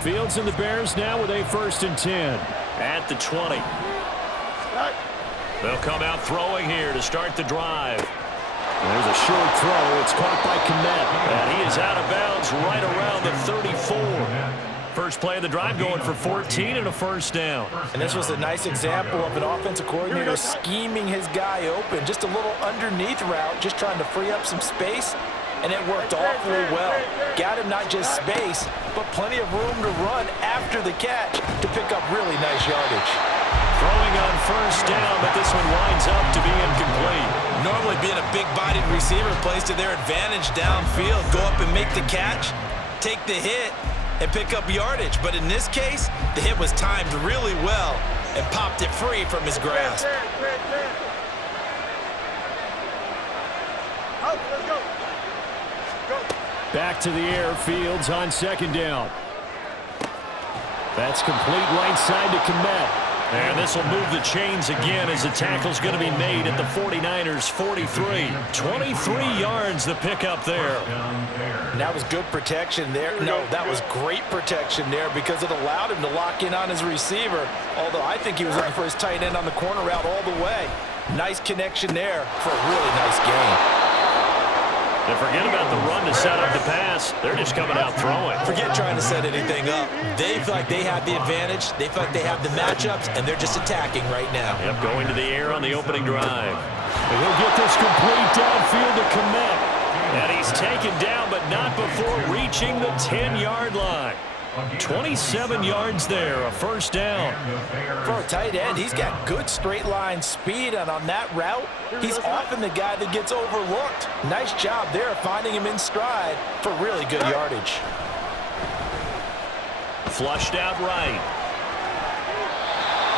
Fields and the Bears now with a 1st and 10. At the 20. They'll come out throwing here to start the drive. There's a short throw. It's caught by Kmet. And he is out of bounds right around the 34. First play of the drive going for 14 and a 1st down. And this was a nice example of an offensive coordinator scheming his guy open. Just a little underneath route, just trying to free up some space. And it worked awfully well. Got him not just space, but plenty of room to run after the catch to pick up really nice yardage. Throwing on 1st down, but this one winds up to be incomplete. Normally being a big-bodied receiver plays to their advantage downfield. Go up and make the catch, take the hit, and pick up yardage. But in this case, the hit was timed really well and popped it free from his grasp. Back to the air. Fields on 2nd down. That's complete right side to Kmet. And this will move the chains again as the tackle's going to be made at the 49ers 43. 23 yards the pickup there. And that was good protection there. No, that was great protection there because it allowed him to lock in on his receiver. Although I think he was looking for his tight end on the corner route all the way. Nice connection there for a really nice game. And forget about the run to set up the pass. They're just coming out throwing. Forget trying to set anything up. They feel like they have the advantage. They feel like they have the matchups, and they're just attacking right now. Yep, going to the air on the opening drive. And he'll get this complete downfield to Kmet. And he's taken down, but not before reaching the 10-yard line. 27 yards there, a 1st down. For a tight end, he's got good straight line speed, and on that route, he's often the guy that gets overlooked. Nice job there finding him in stride for really good yardage. Flushed out right.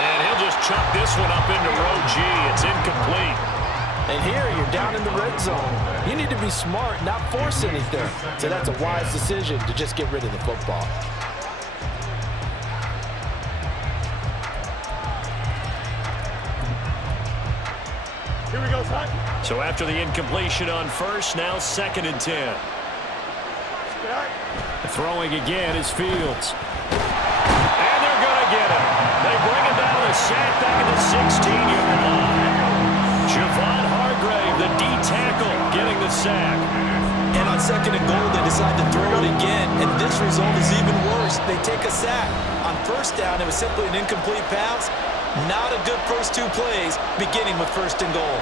And he'll just chuck this one up into row G. It's incomplete. And here you're down in the red zone. You need to be smart, not force anything. So that's a wise decision to just get rid of the football. Here we go, son. So after the incompletion on 1st, now 2nd and 10. Throwing again is Fields. And they're going to get him. They bring him down with a sack back at the 16-yard line. Javon Hargrave, the D tackle, getting the sack. And on 2nd and goal, they decide to throw it again. And this result is even worse. They take a sack. On 1st down, it was simply an incomplete pass. Not a good first 2 plays, beginning with 1st and goal.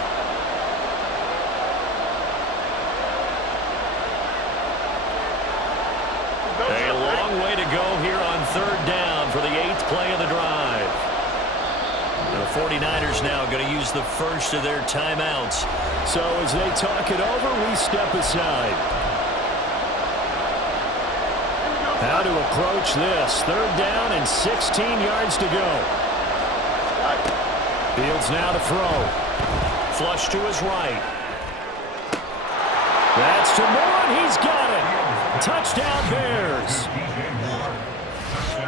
A long way to go here on 3rd down for the 8th play of the drive. The 49ers now going to use the first of their timeouts. So as they talk it over, we step aside. How to approach this. 3rd down and 16 yards to go. Fields now to throw. Flush to his right. That's to Moore, and he's got it. Touchdown Bears.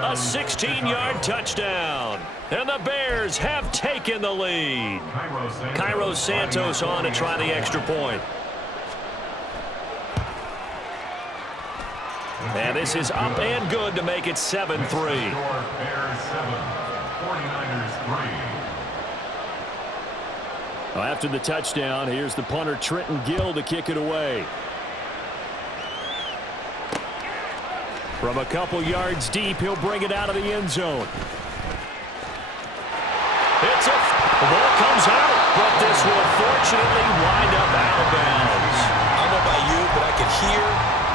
A 16-yard touchdown. And the Bears have taken the lead. Cairo Santos on to try the extra point. And this is up and good to make it 7-3. After the touchdown, here's the punter Trenton Gill to kick it away. From a couple yards deep, he'll bring it out of the end zone. The ball comes out, but this will fortunately wind up out of bounds. I don't know about you, but I can hear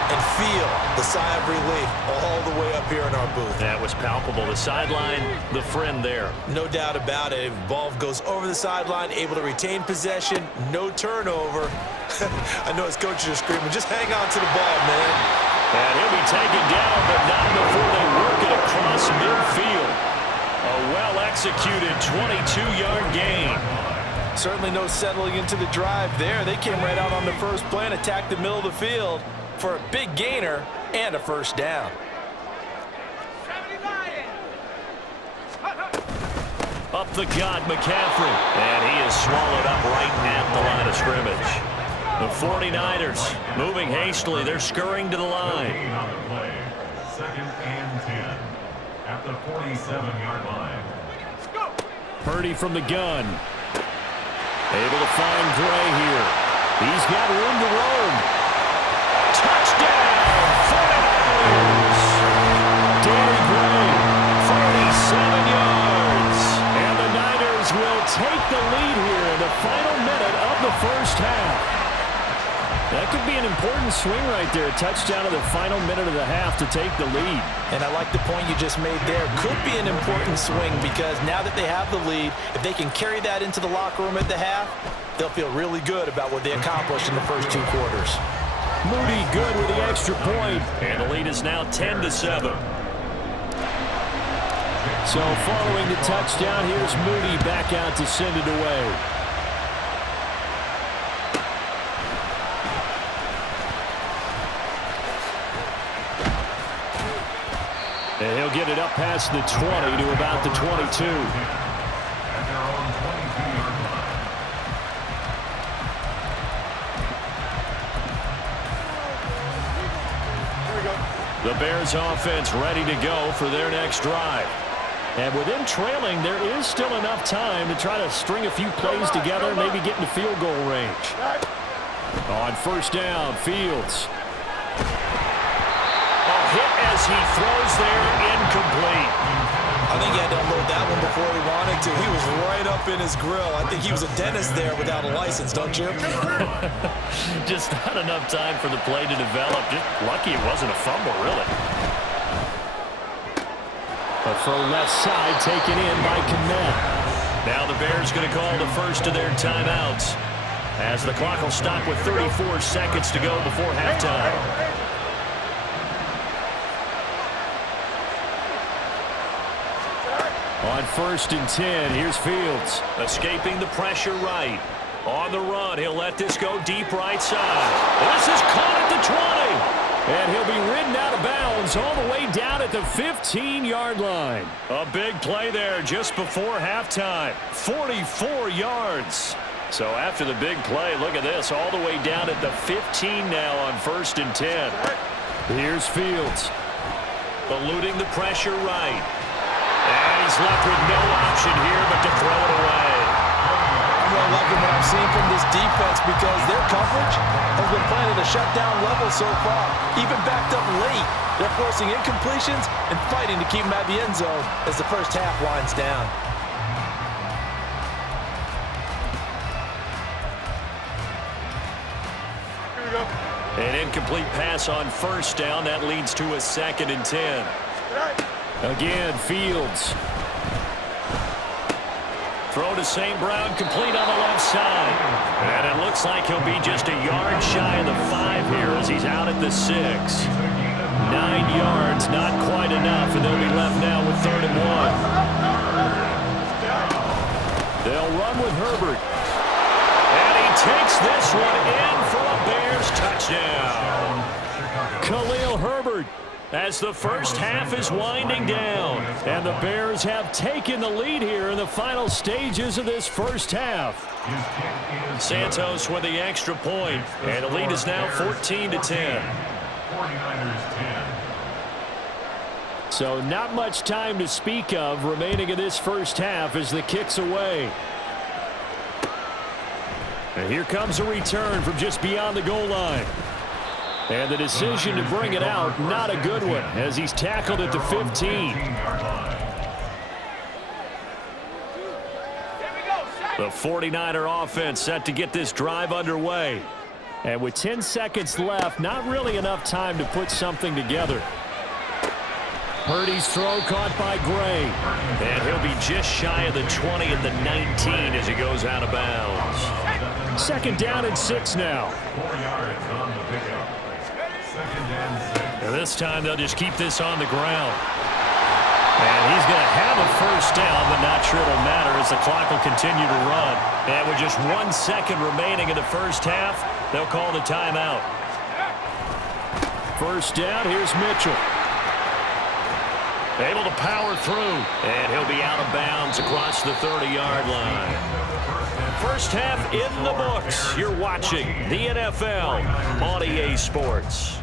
and feel the sigh of relief all the way up here in our booth. That was palpable. The sideline, the friend there. No doubt about it. Ball goes over the sideline, able to retain possession, no turnover. I know his coaches are screaming, just hang on to the ball, man. And he'll be taken down, but not before they work it across midfield. A well-executed 22-yard gain. Certainly no settling into the drive there. They came right out on the first play and attacked the middle of the field for a big gainer and a 1st down. Up the gut, McCaffrey. And he is swallowed up right at the line of scrimmage. The 49ers moving hastily. They're scurrying to the line. 2nd and 10 at the 47-yard line. Purdy from the gun. Able to find Gray here. He's got room to roam. Touchdown, 49ers. Danny Gray, 47 yards. And the Niners will take the lead here in the final minute of the first half. That could be an important swing right there. A touchdown in the final minute of the half to take the lead. And I like the point you just made there. Could be an important swing because now that they have the lead, if they can carry that into the locker room at the half, they'll feel really good about what they accomplished in the first 2 quarters. Moody good with the extra point. And the lead is now 10-7. So following the touchdown, here's Moody back out to send it away. And he'll get it up past the 20 to about the 22. The Bears offense ready to go for their next drive. And with them trailing, there is still enough time to try to string a few plays together, maybe get into field goal range. On first down, Fields. Hit as he throws there, incomplete. I think he had to unload that one before he wanted to. He was right up in his grill. I think he was a dentist there without a license, don't you? Just not enough time for the play to develop. Just lucky it wasn't a fumble, really. A throw left side taken in by Kmet. Now the Bears going to call the first of their timeouts as the clock will stop with 34 seconds to go before halftime. On first and 10, here's Fields. Escaping the pressure right. On the run, he'll let this go deep right side. This is caught at the 20. And he'll be ridden out of bounds all the way down at the 15-yard line. A big play there just before halftime. 44 yards. So after the big play, look at this, all the way down at the 15 now on first and 10. Here's Fields. Eluding the pressure right. And he's left with no option here but to throw it away. I'm really liking what I've seen from this defense because their coverage has been playing at a shutdown level so far. Even backed up late, they're forcing incompletions and fighting to keep them at the end zone as the first half winds down. An incomplete pass on first down. That leads to a 2nd and 10. Again, Fields. Throw to St. Brown, complete on the left side. And it looks like he'll be just a yard shy of the 5 here as he's out at the 6. 9 yards, not quite enough, and they'll be left now with 3rd and 1. They'll run with Herbert. And he takes this one in for a Bears touchdown. Khalil Herbert. As the first half is winding down. And the Bears have taken the lead here in the final stages of this first half. Santos with the extra point. And the lead is now 14-10. 49ers 10. So not much time to speak of remaining in this first half as the kick's away. And here comes a return from just beyond the goal line. And the decision to bring it out, not a good one, as he's tackled at the 15. The 49er offense set to get this drive underway. And with 10 seconds left, not really enough time to put something together. Purdy's throw caught by Gray. And he'll be just shy of the 20 at the 19 as he goes out of bounds. 2nd down and 6 now. 4 yards on the pickup. 2nd and 6. And this time they'll just keep this on the ground. And he's going to have a first down, but not sure it'll matter as the clock will continue to run. And with just 1 second remaining in the first half, they'll call the timeout. First down, here's Mitchell. Able to power through, and he'll be out of bounds across the 30-yard line. First half in the books. You're watching the NFL on EA Sports.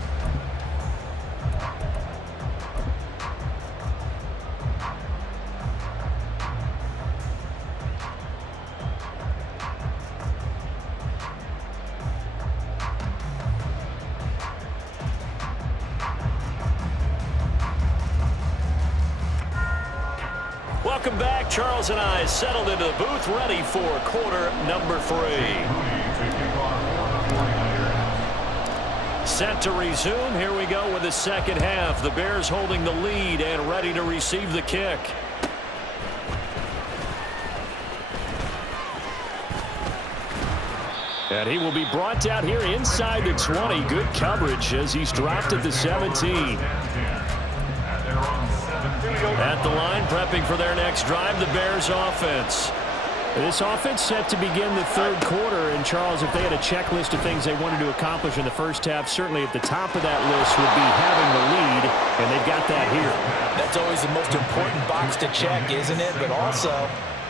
Welcome back. Charles and I settled into the booth, ready for quarter number 3. Set to resume. Here we go with the second half. The Bears holding the lead and ready to receive the kick. And he will be brought down here inside the 20. Good coverage as he's dropped at the 17. At the line, prepping for their next drive, the Bears offense. This offense set to begin the third quarter. And, Charles, if they had a checklist of things they wanted to accomplish in the first half, certainly at the top of that list would be having the lead, and they've got that here. That's always the most important box to check, isn't it? But also,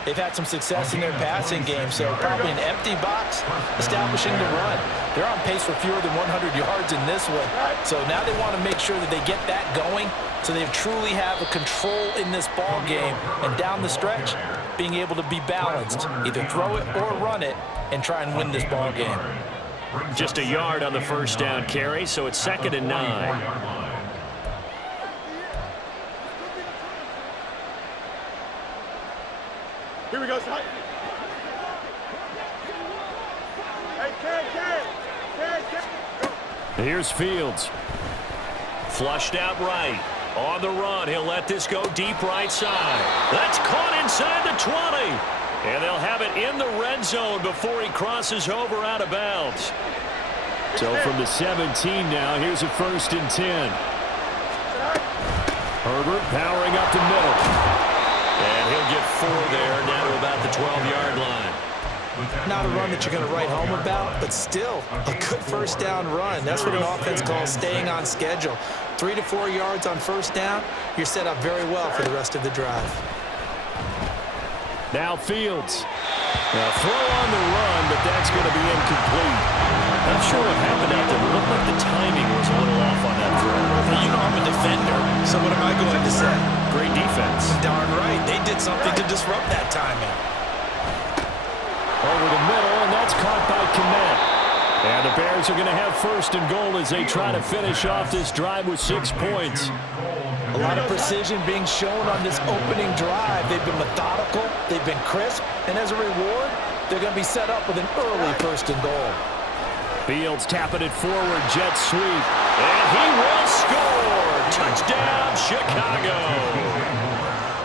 they've had some success in their passing game, so probably an empty box establishing the run. They're on pace for fewer than 100 yards in this one. So now they want to make sure that they get that going so they truly have a control in this ball game. And down the stretch, being able to be balanced, either throw it or run it, and try and win this ball game. Just a yard on the first down carry, so it's 2nd and 9. Here we go, son. Hey, Ken. Here's Fields. Flushed out right. On the run, he'll let this go deep right side. That's caught inside the 20. And they'll have it in the red zone before he crosses over out of bounds. So from the 17 now, here's a 1st and 10. Herbert powering up the middle. And he'll get 4 there, down to about the 12-yard line. Not a run that you're going to write home about, but still a good first down run. That's what an offense calls staying on schedule. 3 to 4 yards on first down, you're set up very well for the rest of the drive. Now Fields. Now throw on the run, but that's going to be incomplete. Not sure what happened out there. It looked like the timing was a little off on that throw. You know I'm a defender, so what am I going to say? Great defense. Darn right. They did something to disrupt that timing. Over the middle, and that's caught by Kmet. And the Bears are going to have 1st and goal as they try to finish off this drive with 6 points. A lot of precision being shown on this opening drive. They've been methodical, they've been crisp, and as a reward, they're going to be set up with an early 1st and goal. Fields tapping it forward, jet sweep. And he will score! Touchdown, Chicago!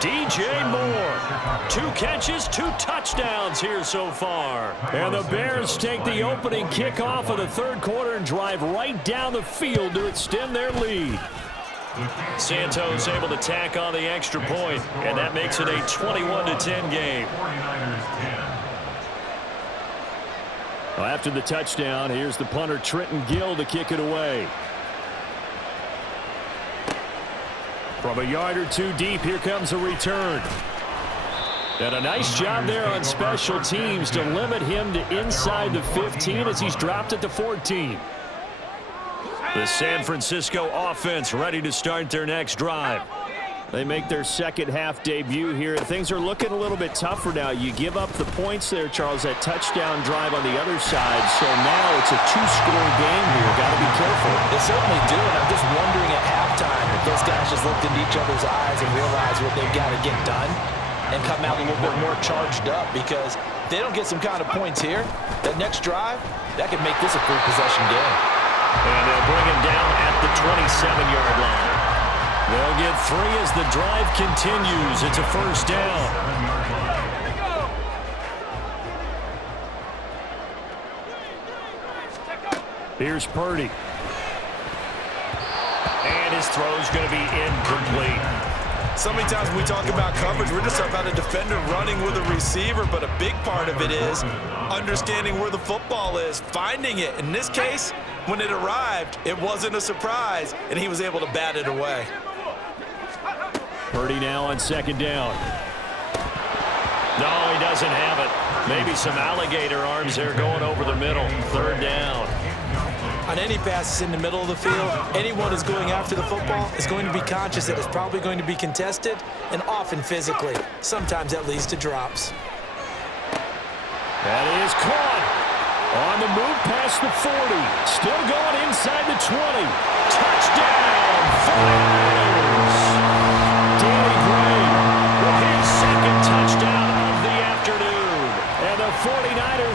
DJ Moore, 2 catches, 2 touchdowns here so far. And the Bears take the opening kickoff of the third quarter and drive right down the field to extend their lead. Santos able to tack on the extra point, and that makes it a 21-10 game. Well, after the touchdown, here's the punter Trenton Gill to kick it away. From a yard or 2 deep, here comes a return. And a nice job there on special teams to limit him to inside the 15 as he's dropped at the 14. The San Francisco offense ready to start their next drive. They make their second half debut here. Things are looking a little bit tougher now. You give up the points there, Charles, that touchdown drive on the other side. So now it's a 2-score game here. Got to be careful. They certainly do, and I'm just wondering at halftime if those guys just looked into each other's eyes and realized what they've got to get done and come out a little bit more charged up, because if they don't get some kind of points here, that next drive, that could make this a 3-possession game. And they'll bring him down at the 27-yard line. They'll get 3 as the drive continues. It's a 1st down. Here's Purdy. And his throw's going to be incomplete. So many times when we talk about coverage, we're just talking about a defender running with a receiver, but a big part of it is understanding where the football is, finding it. In this case, when it arrived, it wasn't a surprise, and he was able to bat it away. Purdy now on 2nd down. No, he doesn't have it. Maybe some alligator arms there going over the middle. 3rd down. On any passes in the middle of the field, anyone who's going after the football is going to be conscious that it's probably going to be contested, and often physically. Sometimes that leads to drops. That is caught. On the move past the 40. Still going inside the 20. Touchdown, Flyers! Danny Gray with his 2nd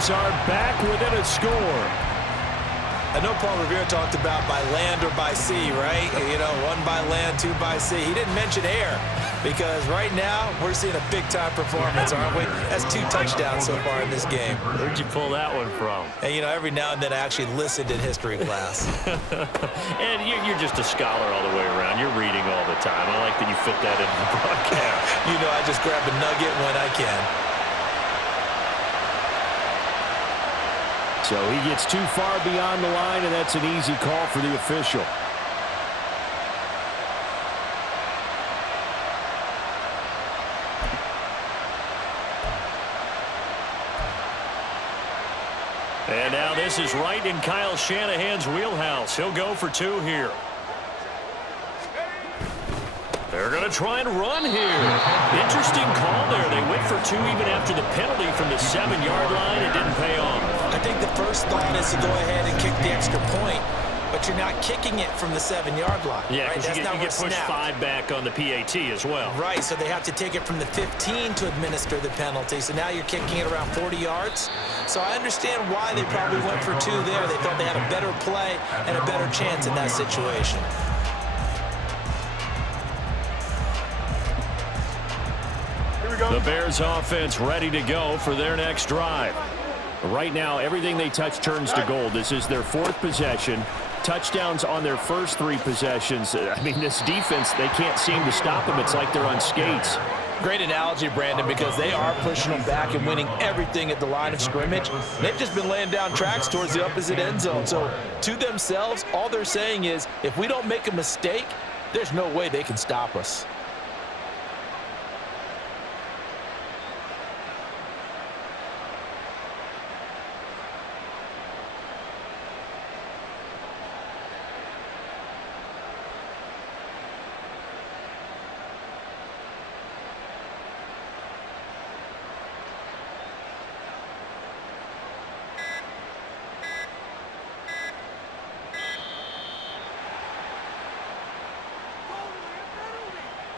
Bears are back within a score. I know Paul Revere talked about by land or by sea, right? You know, one by land, two by sea. He didn't mention air because right now we're seeing a big-time performance, aren't we? That's 2 touchdowns so far in this game. Where'd you pull that one from? And, you know, every now and then I actually listened in history class. And you're just a scholar all the way around. You're reading all the time. I like that you fit that into the broadcast. You know, I just grab a nugget when I can. So he gets too far beyond the line, and that's an easy call for the official. And now this is right in Kyle Shanahan's wheelhouse. He'll go for 2 here. They're going to try and run here. Interesting call there. They went for 2 even after the penalty from the 7-yard line. It didn't pay off. I think the first thought is to go ahead and kick the extra point, but you're not kicking it from the 7-yard line. Yeah, right? because you get pushed 5 back on the PAT as well. Right, so they have to take it from the 15 to administer the penalty. So now you're kicking it around 40 yards. So I understand why they probably went for 2 there. They thought they had a better play and a better chance in that situation. The Bears offense ready to go for their next drive. Right now, everything they touch turns to gold. This is their 4th possession. Touchdowns on their first 3 possessions. I mean, this defense, they can't seem to stop them. It's like they're on skates. Great analogy, Brandon, because they are pushing them back and winning everything at the line of scrimmage. They've just been laying down tracks towards the opposite end zone. So to themselves, all they're saying is, if we don't make a mistake, there's no way they can stop us.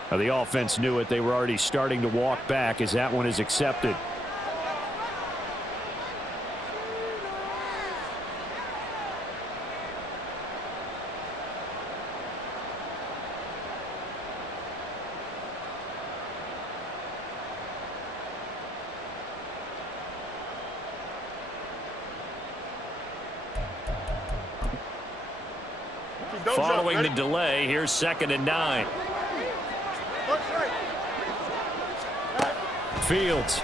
Now, the offense knew it. They were already starting to walk back as that one is accepted. Following the delay, here's 2nd and 9. Fields.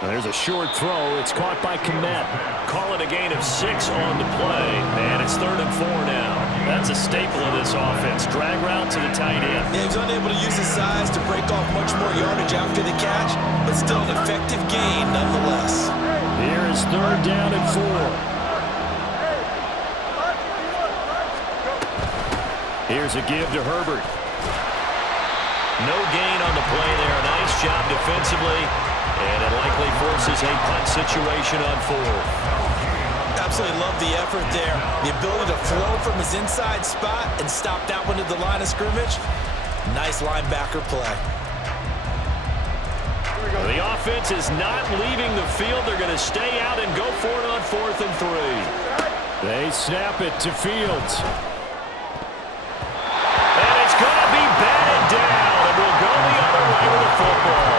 Now there's a short throw. It's caught by Komet. Call it a gain of 6 on the play. And it's 3rd and 4 now. That's a staple of this offense. Drag route to the tight end. Yeah, he was unable to use his size to break off much more yardage after the catch, but still an effective gain nonetheless. Here is 3rd down and 4. Here's a give to Herbert. No gain on the play there. Nice job defensively. And it likely forces a punt situation on 4th. Absolutely love the effort there. The ability to flow from his inside spot and stop that one at the line of scrimmage. Nice linebacker play. The offense is not leaving the field. They're going to stay out and go for it on 4th and 3. They snap it to Fields. And it's going to be batted down. And we'll go the other way with the football.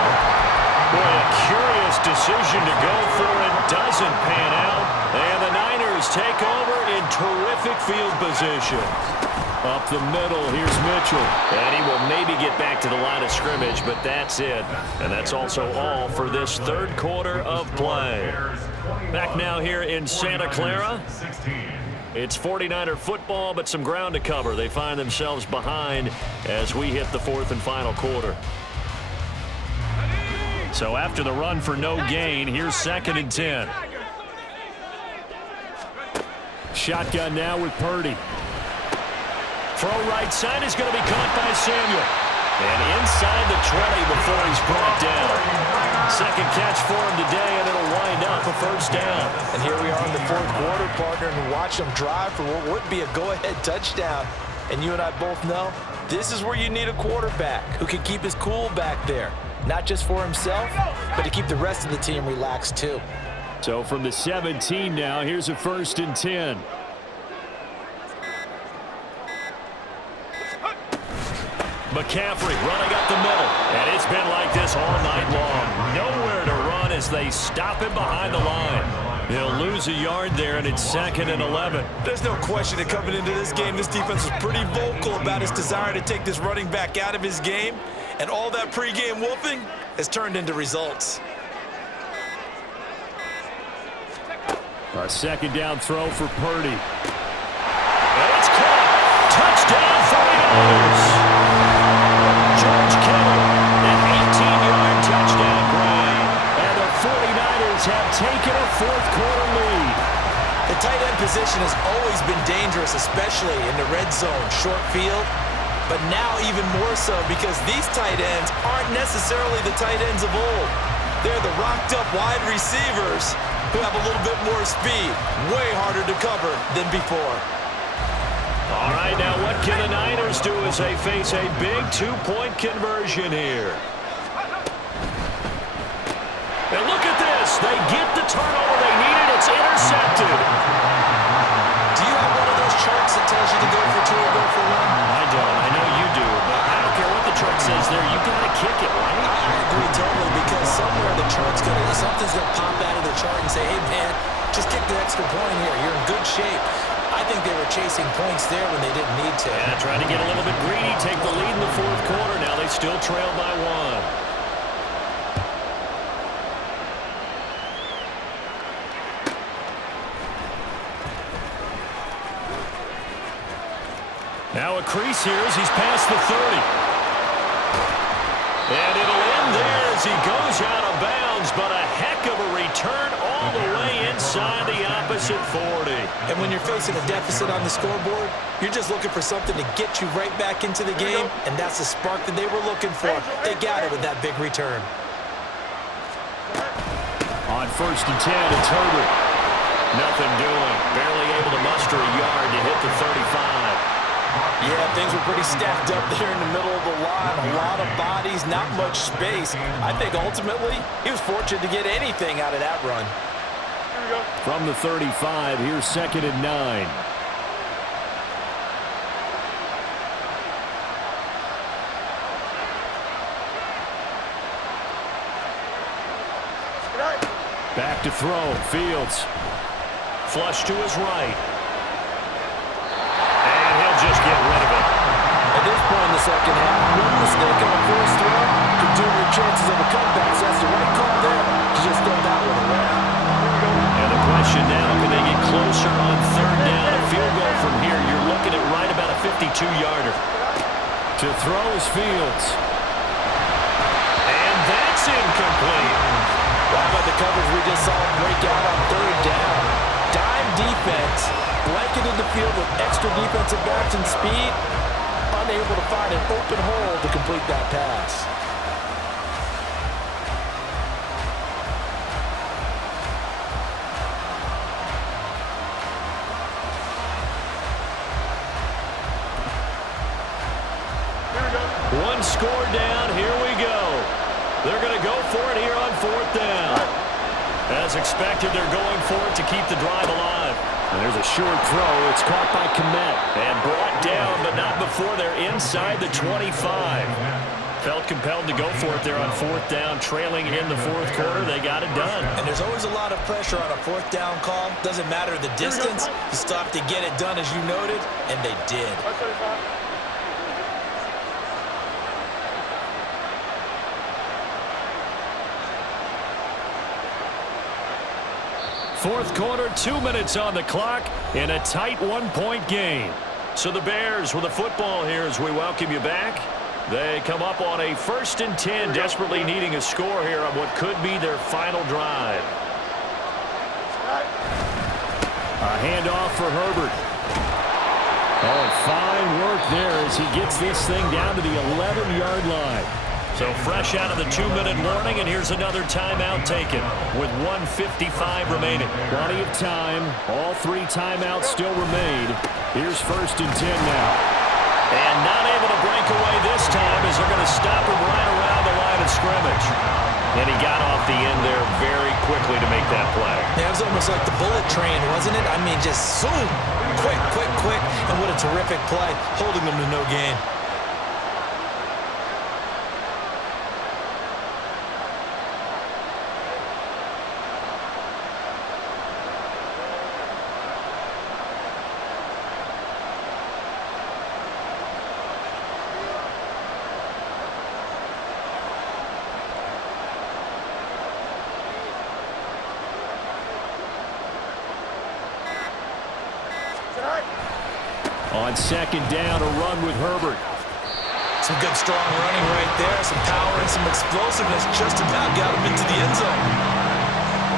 Boy, a curious decision to go for it. Doesn't pan out. And the Niners take over in terrific field position. Up the middle, here's Mitchell. And he will maybe get back to the line of scrimmage, but that's it. And that's also all for this 3rd quarter of play. Back now here in Santa Clara. It's 49er football, but some ground to cover. They find themselves behind as we hit the 4th and final quarter. So after the run for no gain, here's 2nd and 10. Shotgun now with Purdy. Throw right side is going to be caught by Samuel. And inside the 20 before he's brought down. 2nd catch for him today, and it'll wind up a 1st down. And here we are in the 4th quarter, partner, and watch them drive for what would be a go-ahead touchdown. And you and I both know this is where you need a quarterback who can keep his cool back there. not just for himself, but to keep the rest of the team relaxed too. So from the 17 now, here's a 1st and 10. McCaffrey running up the middle. And it's been like this all night long. Nowhere to run as they stop him behind the line. He'll lose a yard there, and it's 2nd and 11. There's no question that coming into this game, this defense was pretty vocal about its desire to take this running back out of his game. And all that pregame wolfing has turned into results. A 2nd down throw for Purdy. And it's caught. Touchdown 49ers. George Kittle, an 18-yard touchdown grab. And the 49ers have taken a 4th quarter lead. The tight end position has always been dangerous, especially in the red zone, short field. But now even more so because these tight ends aren't necessarily the tight ends of old. They're the rocked-up wide receivers who have a little bit more speed, way harder to cover than before. All right, now what can the Niners do as they face a big 2-point conversion here? And look at this. They get the turnover they needed. It's intercepted. Do you have one of those charts that tells you to go for 2 or go for 1? I don't. I know you do. But I don't care what the chart says there. You got to kick it, right? I agree totally because somewhere the chart's something's going to pop out of the chart and say, hey, man, just kick the extra point here. You're in good shape. I think they were chasing points there when they didn't need to. Yeah, trying to get a little bit greedy, take the lead in the 4th quarter. Now they still trail by 1. Now a crease here as he's past the 30. And it'll end there as he goes out of bounds, but a heck of a return all the way inside the opposite 40. And when you're facing a deficit on the scoreboard, you're just looking for something to get you right back into the game, and that's the spark that they were looking for. They got it with that big return. On 1st and 10, it's Herbert. Nothing doing. Barely able to muster a yard to hit the 35. Yeah, things were pretty stacked up there in the middle of the line. A lot of bodies, not much space. I think ultimately he was fortunate to get anything out of that run. From the 35, here's 2nd and 9. Back to throw. Fields. Flush to his right. Just get rid of it. At this point in the second half, one mistake on a forced throw could doom your chances of a comeback. So that's the right call there to just throw that one away. And the question now, can they get closer on 3rd down? A field goal from here, you're looking at right about a 52-yarder. To throw is Fields. And that's incomplete. How about the coverage we just saw break out on 3rd down? Dime defense. Blanketed the field with extra defensive backs and speed, unable to find an open hole to complete that pass. One score down, here we go. They're going to go for it here on 4th down. As expected, they're going for it to keep the drive alive. And there's a short throw. It's caught by Kmet and brought down, but not before they're inside the 25. Felt compelled to go for it there on 4th down, trailing in the 4th quarter. They got it done. And there's always a lot of pressure on a 4th down call. Doesn't matter the distance. You still have to get it done, as you noted, and they did. Fourth quarter, 2 minutes on the clock in a tight 1-point game. So the Bears with the football here as we welcome you back. They come up on a 1st and 10, desperately needing a score here on what could be their final drive. A handoff for Herbert. Oh, fine work there as he gets this thing down to the 11-yard line. So fresh out of the 2-minute warning, and here's another timeout taken with 1:55 remaining. Plenty of time. All 3 timeouts still remain. Here's 1st and 10 now. And not able to break away this time as they're going to stop him right around the line of scrimmage. And he got off the end there very quickly to make that play. Yeah, it was almost like the bullet train, wasn't it? I mean, just zoom, quick, quick, quick. And what a terrific play, holding them to no gain. On second down, a run with Herbert. Some good, strong running right there. Some power and some explosiveness just about got him into the end zone.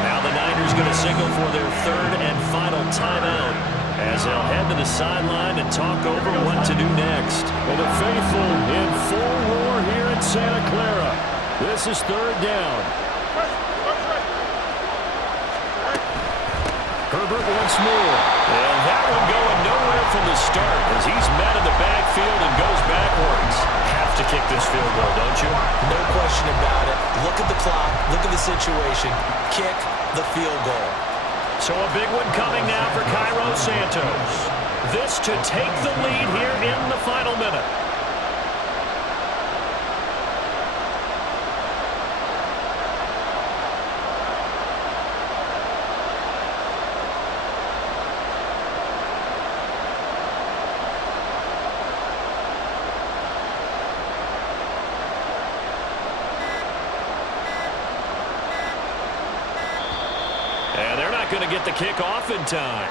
Now the Niners going to signal for their third and final timeout as they'll head to the sideline and talk over what to do next. Well, the faithful in full roar here in Santa Clara. This is third down. Herbert once more. And that one going nowhere from the start as he's met in the backfield and goes backwards. Have to kick this field goal, don't you? No question about it. Look at the clock. Look at the situation. Kick the field goal. So a big one coming now for Cairo Santos. This to take the lead here in the final minute. And they're not going to get the kick off in time.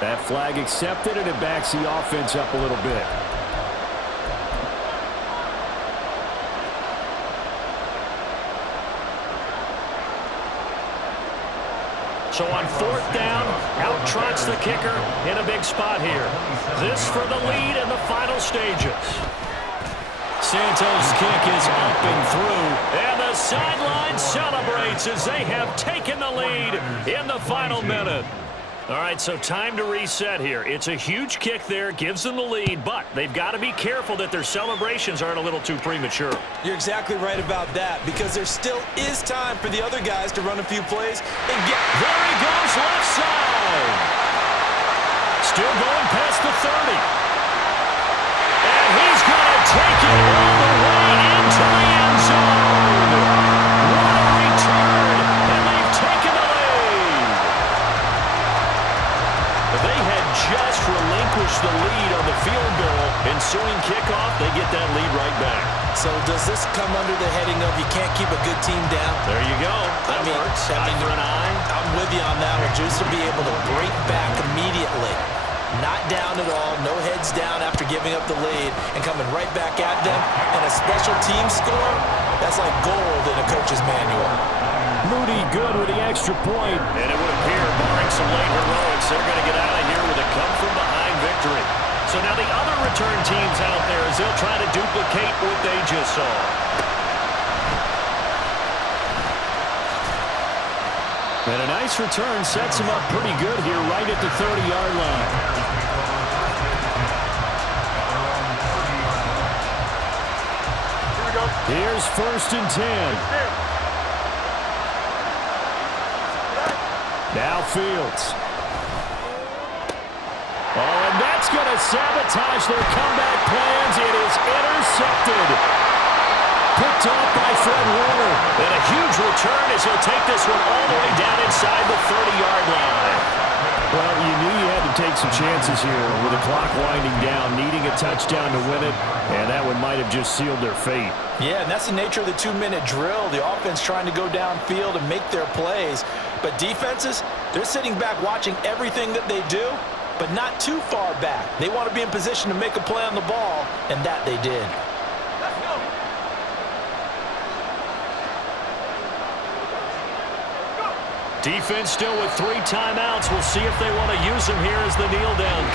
That flag accepted, and it backs the offense up a little bit. So on fourth down, out trots the kicker in a big spot here. This for the lead in the final stages. Santos' kick is up and through, and the sideline celebrates as they have taken the lead in the final minute. All right, so time to reset here. It's a huge kick there, gives them the lead, but they've got to be careful that their celebrations aren't a little too premature. You're exactly right about that, because there still is time for the other guys to run a few plays and get... There he goes, left side. Still going past the 30. And he's going to take it all the way into the end zone. What a return, and they've taken the lead. They had just relinquished the lead on the field goal. Ensuing kickoff, they get that lead right back. So does this come under the heading of you can't keep a good team down? There you go. That works. Eye for an eye. I'm with you on that one. Just to be able to break back immediately. Not down at all, no heads down after giving up the lead and coming right back at them. And a special team score, that's like gold in a coach's manual. Moody good with the extra point. And it would appear, barring some late heroics, they're going to get out of here with a come-from-behind victory. So now the other return teams out there as they'll try to duplicate what they just saw. And a nice return sets him up pretty good here right at the 30-yard line. Here's first and 10. Now Fields. Oh, and that's going to sabotage their comeback plans. It is intercepted. Picked off by Fred Warner. And a huge return as he'll take this one all the way down inside the 30-yard line. Well, you knew you had to take some chances here with the clock winding down, needing a touchdown to win it, and that one might have just sealed their fate. Yeah, and that's the nature of the 2-minute drill. The offense trying to go downfield and make their plays. But defenses, they're sitting back watching everything that they do, but not too far back. They want to be in position to make a play on the ball, and that they did. Defense still with 3 timeouts. We'll see if they want to use them here as the kneel down comes.